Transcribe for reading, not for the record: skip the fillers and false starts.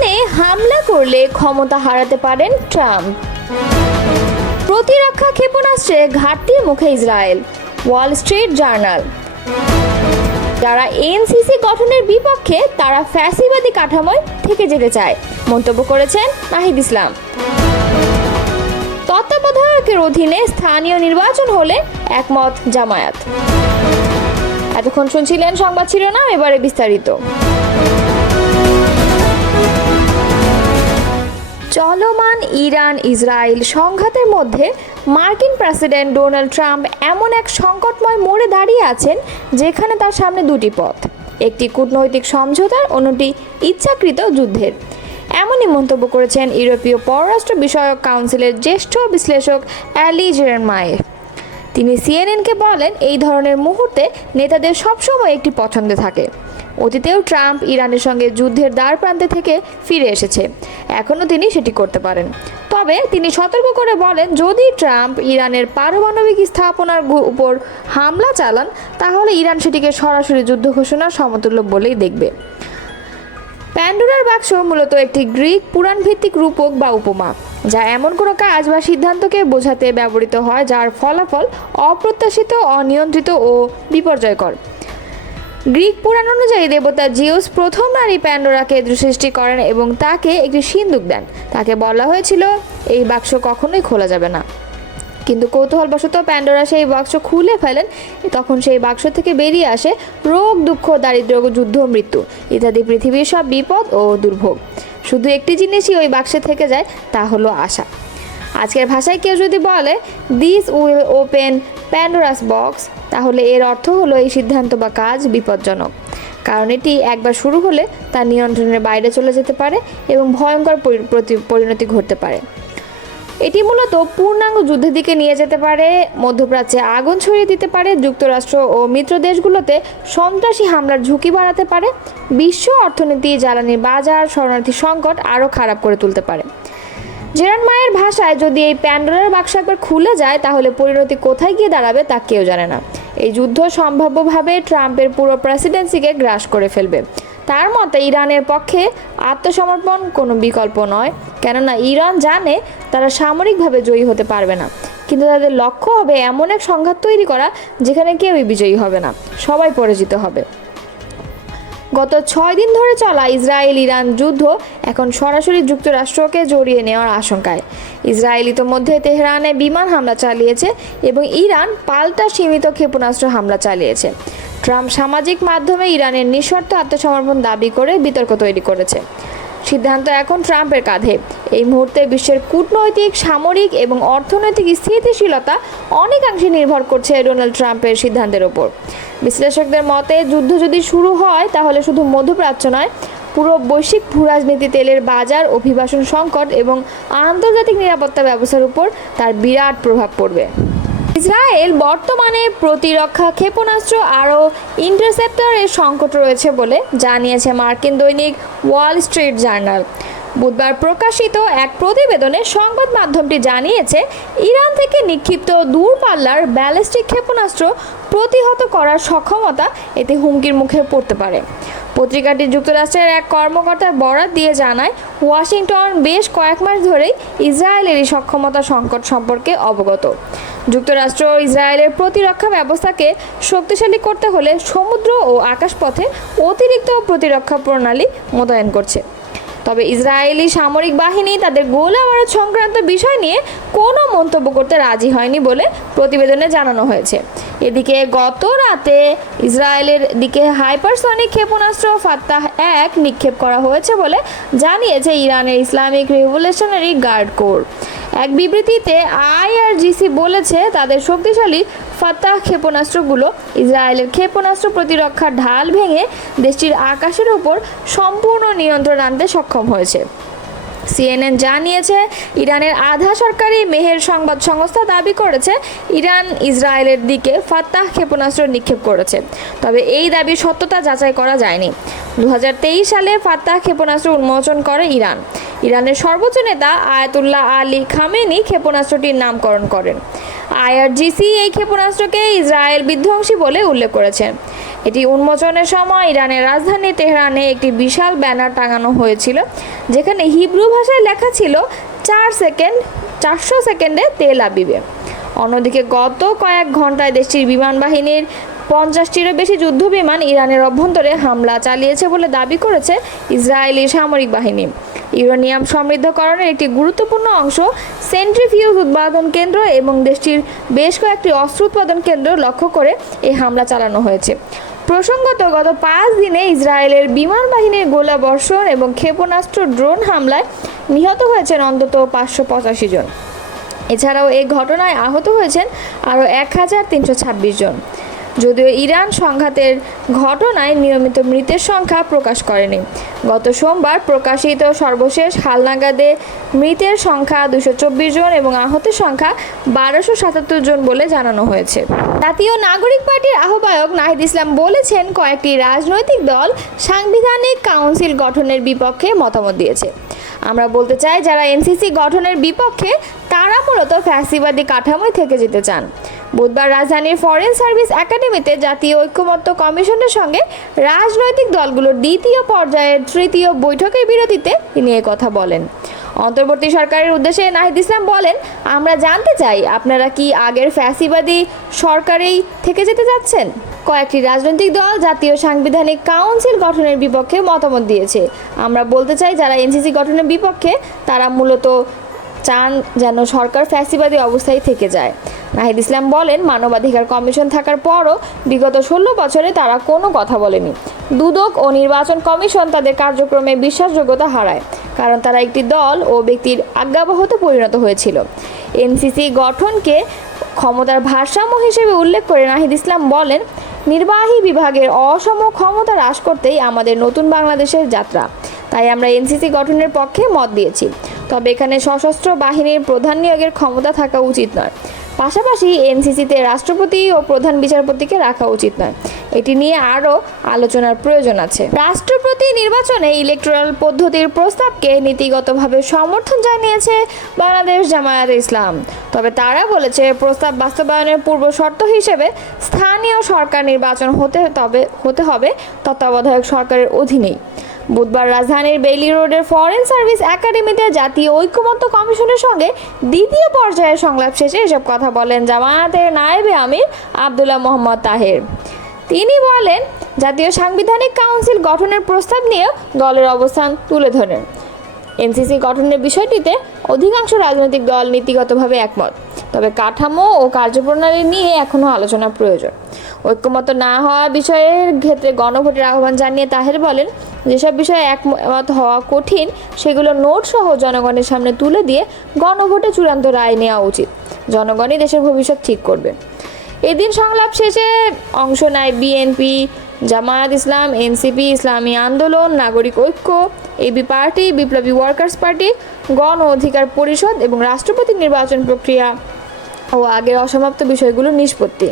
ইরানে হামলা করলে ক্ষমতা হারাতে পারেন ট্রাম্প। প্রতিরক্ষা ক্ষেপণাস্ত্রে ঘাটতির মুখে ইসরায়েল। Wall Street journal. যারা এনসিসি গঠনের বিপক্ষে তারা ফ্যাসিবাদী কাঠামোয় থেকে যেতে চায়, মন্তব্য করেছেন নাহিদ ইসলাম। তত্ত্বাবধায়কের অধীনে স্থানীয় নির্বাচন হলে একমত জামায়াত। এতক্ষণ শুনছিলেন সংবাদ শিরোনাম, এবারে বিস্তারিত। চলমান ইরান ইসরায়েল সংঘাতের মধ্যে মার্কিন প্রেসিডেন্ট ডোনাল্ড ট্রাম্প এমন এক সংকটময় মোড়ে দাঁড়িয়ে আছেন যেখানে তার সামনে দুটি পথ, একটি কূটনৈতিক সমঝোতার, অন্যটি ইচ্ছাকৃত যুদ্ধের। এমনই মন্তব্য করেছেন ইউরোপীয় পররাষ্ট্র বিষয়ক কাউন্সিলের জ্যেষ্ঠ বিশ্লেষক অ্যালি জেরেমায়ের। তিনি সিএনএনকে বলেন, এই ধরনের মুহূর্তে নেতাদের সবসময় একটি পছন্দ থাকে। অতীতেও ট্রাম্প ইরানের সঙ্গে যুদ্ধের দ্বার প্রান্তে থেকে ফিরে এসেছে, এখনও তিনি সেটি করতে পারেন। তবে তিনি সতর্ক করে বলেন, যদি ট্রাম্প ইরানের পারমাণবিক স্থাপনার উপর হামলা চালান তাহলে ইরান সেটিকে সরাসরি যুদ্ধ ঘোষণার সমতুল্য বলেই দেখবে। প্যান্ডোরার বাক্স মূলত একটি গ্রিক পুরাণ ভিত্তিক রূপক বা উপমা, যা এমন কোনো কাজ বা সিদ্ধান্তকে বোঝাতে ব্যবহৃত হয় যার ফলাফল অপ্রত্যাশিত, অনিয়ন্ত্রিত ও বিপর্যয়কর। গ্রিক পুরাণ অনুযায়ী দেবতা জিউস প্রথম নারী প্যান্ডোরাকে সৃষ্টি করেন এবং তাকে একটি সিন্দুক দেন। তাকে বলা হয়েছিল এই বাক্স কখনোই খোলা যাবে না, কিন্তু কৌতূহলবশত প্যান্ডোরা সেই বাক্স খুলে ফেলেন। তখন সেই বাক্স থেকে বেরিয়ে আসে রোগ, দুঃখ, দারিদ্র্য, যুদ্ধ, মৃত্যু ইত্যাদি পৃথিবীর সব বিপদ ও দুর্ভোগ। শুধু একটি জিনিসই ওই বাক্সে থেকে যায়, তা হলো আশা। আজকের ভাষায় কেউ যদি বলে this will open Pandora's box, তাহলে এর অর্থ হলো এই সিদ্ধান্ত বা কাজ বিপজ্জনক, কারণ এটি একবার শুরু হলে তার নিয়ন্ত্রণের বাইরে চলে যেতে পারে এবং ভয়ঙ্কর পরিণতি ঘটতে পারে। এটি মূলত পূর্ণাঙ্গ যুদ্ধের দিকে নিয়ে যেতে পারে, মধ্যপ্রাচ্যে আগুন ছড়িয়ে দিতে পারে, যুক্তরাষ্ট্র ও মিত্র দেশগুলোতে সন্ত্রাসী হামলার ঝুঁকি বাড়াতে পারে, বিশ্ব অর্থনীতি, জ্বালানির বাজার, শরণার্থী সংকট আরও খারাপ করে তুলতে পারে। জেরেমায়ের ভাষায়, যদি এই প্যান্ডোরার বাক্স একবার খুলে যায় তাহলে পরিণতি কোথায় গিয়ে দাঁড়াবে তা কেউ জানে না। এই যুদ্ধ সম্ভাব্যভাবে ট্রাম্পের পুরো প্রেসিডেন্সিকে গ্রাস করে ফেলবে। তার মতে ইরানের পক্ষে আত্মসমর্পণ কোনো বিকল্প নয়, কেননা ইরান জানে তারা সামরিকভাবে জয়ী হতে পারবে না, কিন্তু তাদের লক্ষ্য হবে এমন এক সংঘাত তৈরি করা যেখানে কেউই বিজয়ী হবে না, সবাই পরাজিত হবে। গত 6 দিন ধরে চলা ইসরায়েল ইরান যুদ্ধ এখন সরাসরি যুক্তরাষ্ট্রকে জড়িয়ে নেওয়ার আশঙ্কায়। ইসরায়েল ইতোমধ্যে তেহরানে বিমান হামলা চালিয়েছে এবং ইরান পাল্টা সীমিত ক্ষেপণাস্ত্র হামলা চালিয়েছে। ট্রাম্প সামাজিক মাধ্যমে ইরানের নিঃশর্ত আত্মসমর্পণ দাবি করে বিতর্ক তৈরি করেছে। সিদ্ধান্ত এখন ট্রাম্পের কাঁধে। এই মুহূর্তে বিশ্বের কূটনৈতিক, সামরিক এবং অর্থনৈতিক স্থিতিশীলতা অনেকাংশে নির্ভর করছে ডোনাল্ড ট্রাম্পের সিদ্ধান্তের ওপর। বিশ্লেষকদের মতে, যুদ্ধ যদি শুরু হয় তাহলে শুধু মধ্যপ্রাচ্য নয়, পুরো বৈশ্বিক ভূরাজনীতি, তেলের বাজার, অভিবাসন সংকট এবং আন্তর্জাতিক নিরাপত্তা ব্যবস্থার উপর তার বিরাট প্রভাব পড়বে। ইসরায়েল বর্তমানে প্রতিরক্ষা ক্ষেপণাস্ত্র আরও ইন্টারসেপ্টরের সংকট রয়েছে বলে জানিয়েছে মার্কিন দৈনিক ওয়াল স্ট্রিট জার্নাল। বুধবার প্রকাশিত এক প্রতিবেদনে সংবাদ মাধ্যমটি জানিয়েছে, ইরান থেকে নিক্ষিপ্ত দূরপাল্লার ব্যালিস্টিক ক্ষেপণাস্ত্র প্রতিহত করার সক্ষমতা এতে হুমকির মুখে পড়তে পারে। পত্রিকাটি যুক্তরাষ্ট্রের এক কর্মকর্তার বরাত দিয়ে জানায়, ওয়াশিংটন বেশ কয়েক মাস ধরেই ইসরায়েলের এই সক্ষমতা সংকট সম্পর্কে অবগত। যুক্তরাষ্ট্র ইসরায়েলের প্রতিরক্ষা ব্যবস্থাকে শক্তিশালী করতে হলে সমুদ্র ও আকাশপথে অতিরিক্ত প্রতিরক্ষা প্রণালী মোতায়েন করছে। তবে ইসরায়েলি সামরিক বাহিনী তাদের গোলাবারুদ সংক্রান্ত বিষয় নিয়ে কোনো মন্তব্য করতে রাজি হয়নি বলে প্রতিবেদনে জানানো হয়েছে। এদিকে গত রাতে ইসরায়েলের দিকে হাইপারসনিক ক্ষেপণাস্ত্র ফাত্তাহ 1 নিক্ষেপ করা হয়েছে বলে জানিয়েছে ইরানের ইসলামিক রেভলিউশনারি গার্ড কোর। এক বিবৃতিতে আইআরজিসি বলেছে, তাদের শক্তিশালী ফাত্তাহ ক্ষেপণাস্ত্রগুলো ইসরায়েলের ক্ষেপণাস্ত্র প্রতিরক্ষার ঢাল ভেঙে দেশটির আকাশের উপর সম্পূর্ণ নিয়ন্ত্রণ আনতে সক্ষম হয়েছে। সিএনএন জানিয়েছে, ইরানের আধা সরকারি মেহের সংবাদ সংস্থা দাবি করেছে ইরান ইসরায়েলের দিকে ফাত্তাহ ক্ষেপণাস্ত্র নিক্ষেপ করেছে, তবে এই দাবির সত্যতা যাচাই করা যায়নি। 2023 সালে ফাত্তাহ ক্ষেপণাস্ত্র উন্মোচন করে ইরান। ইরানের সর্বোচ্চ নেতা আয়াতুল্লাহ আলী খামেনি ক্ষেপণাস্ত্রটির নামকরণ করেন। আইআরজিসি এই ক্ষেপণাস্ত্রকে ইসরায়েল বিধ্বংসী বলে উল্লেখ করেছেন। এটি উন্মোচনের সময় ইরানের রাজধানী তেহরানে একটি বিশাল ব্যানার টাঙানো হয়েছিল, যেখানে হিব্রু ভাষায় লেখা ছিল 400 সেকেন্ডে তেল আবিবে। অন্যদিকে গত কয়েক ঘন্টায় দেশটির বিমান বাহিনীর 50টিরও বেশি যুদ্ধবিমান ইরানের অভ্যন্তরে হামলা চালিয়েছে বলে দাবি করেছে ইসরায়েলি সামরিক বাহিনী। ইউরেনিয়াম সমৃদ্ধকরণের একটি গুরুত্বপূর্ণ অংশ সেন্ট্রিফিউজ উৎপাদন কেন্দ্র এবং দেশটির বেশ কয়েকটি অস্ত্র উৎপাদন কেন্দ্র লক্ষ্য করে এই হামলা চালানো হয়েছে। প্রসঙ্গত, গত 5 দিনে ইসরায়েলের বিমান বাহিনীর গোলাবর্ষণ এবং ক্ষেপণাস্ত্র ড্রোন হামলায় নিহত হয়েছেন অন্তত 585 জন। এছাড়াও এই ঘটনায় আহত হয়েছেন আরও 1326 জন। যদিও ইরান সংঘাতের ঘটনায় নিয়মিত মৃতের সংখ্যা প্রকাশ করেনি। গত সোমবার প্রকাশিত সর্বশেষ হালনাগাদে মৃতের সংখ্যা 224 জন এবং আহতের সংখ্যা 1277 জন বলে জানানো হয়েছে। জাতীয় নাগরিক পার্টির আহ্বায়ক নাহিদ ইসলাম বলেছেন, কয়েকটি রাজনৈতিক দল সাংবিধানিক কাউন্সিল গঠনের বিপক্ষে মতামত দিয়েছে। আমরা বলতে চাই, যারা এনসিসি গঠনের বিপক্ষে তারা মূলত ফ্যাসিবাদী কাঠামোয় থেকে যেতে চান। বুধবার রাজধানীর ফরেন সার্ভিস একাডেমিতে জাতীয় ঐক্যমত্য কমিশনের সঙ্গে রাজনৈতিক দলগুলোর দ্বিতীয় পর্যায়ের তৃতীয় বৈঠকের বিরতিতে তিনি কথা বলেন। অন্তর্বর্তী সরকারের উদ্দেশ্যে নাহিদ ইসলাম বলেন, আমরা জানতে চাই আপনারা কি আগের ফ্যাসিবাদী সরকারেই থেকে যেতে যাচ্ছেন? কয়েকটি রাজনৈতিক দল জাতীয় সাংবিধানিক কাউন্সিল গঠনের বিপক্ষে মতামত দিয়েছে। আমরা বলতে চাই, যারা এনসিসি গঠনের বিপক্ষে তারা মূলত চান যেন সরকার ফ্যাসিবাদী অবস্থায় থেকে যায়। নাহিদ ইসলাম বলেন, মানবাধিকার কমিশন থাকার পরও বিগত 16 বছরে তারা কোনো কথা বলেনি। দুদক ও নির্বাচন কমিশন তাদের কার্যক্রমে বিশ্বাসযোগ্যতা হারায়, কারণ তারা একটি দল ও ব্যক্তির আজ্ঞাবহতে পরিণত হয়েছিল। এনসিসি গঠনকে ক্ষমতার ভারসাম্য হিসেবে উল্লেখ করে নাহিদ ইসলাম বলেন, নির্বাহী বিভাগের অসম ক্ষমতা হ্রাস করতেই আমাদের নতুন বাংলাদেশের যাত্রা। তাই আমরা এনসিসি গঠনের পক্ষে মত দিয়েছি। তবে এখানে সশস্ত্র বাহিনীর প্রধান নিয়োগের ক্ষমতা থাকা উচিত নয়। পাশাপাশি এনসিসিতে রাষ্ট্রপতি ও প্রধান বিচারপতিকে রাখা উচিত নয়। এটি নিয়ে আরও আলোচনার প্রয়োজন আছে। রাষ্ট্রপতি নির্বাচনে ইলেকটোরাল পদ্ধতির প্রস্তাবকে নীতিগতভাবে সমর্থন জানিয়েছে বাংলাদেশ জামায়াতে ইসলাম। তবে তারা বলেছে, প্রস্তাব বাস্তবায়নের পূর্ব শর্ত হিসেবে স্থানীয় সরকার নির্বাচন হতে হবে তত্ত্বাবধায়ক সরকারের অধীনেই। বুধবার রাজধানীর বেইলি রোডের ফরেন সার্ভিস একাডেমিতে জাতীয় ঐক্যমত্য কমিশনের সঙ্গে দ্বিতীয় পর্যায়ের সংলাপ শেষে এসব কথা বলেন জামায়াতের নায়েবে আমির আব্দুল্লাহ মোহাম্মদ তাহের। তিনি বলেন, জাতীয় সাংবিধানিক কাউন্সিল গঠনের প্রস্তাব নিয়ে দলের অবস্থান তুলে ধরেন। এনসিসি গঠনের বিষয়টিতে অধিকাংশ রাজনৈতিক দল নীতিগতভাবে একমত, তবে কাঠামো ও কার্যপ্রণালী নিয়ে এখনও আলোচনা প্রয়োজন। ঐক্যমত না হওয়া বিষয়ের ক্ষেত্রে গণভোটের আহ্বান জানিয়ে তাহের বলেন, যেসব বিষয়ে একমত হওয়া কঠিন সেগুলো নোট সহ জনগণের সামনে তুলে দিয়ে গণভোটে চূড়ান্ত রায় নেওয়া উচিত। জনগণই দেশের ভবিষ্যৎ ঠিক করবে। এদিন সংলাপ শেষে অংশ নেয় বিএনপি, জামায়াত ইসলাম, এনসিপি, ইসলামী আন্দোলন, নাগরিক ঐক্য, এবি পার্টি, বিপ্লবী ওয়ার্কার্স পার্টি, গণ অধিকার পরিষদ এবং রাষ্ট্রপতি নির্বাচন প্রক্রিয়া ও আগের অসমাপ্ত বিষয়গুলোর নিষ্পত্তি।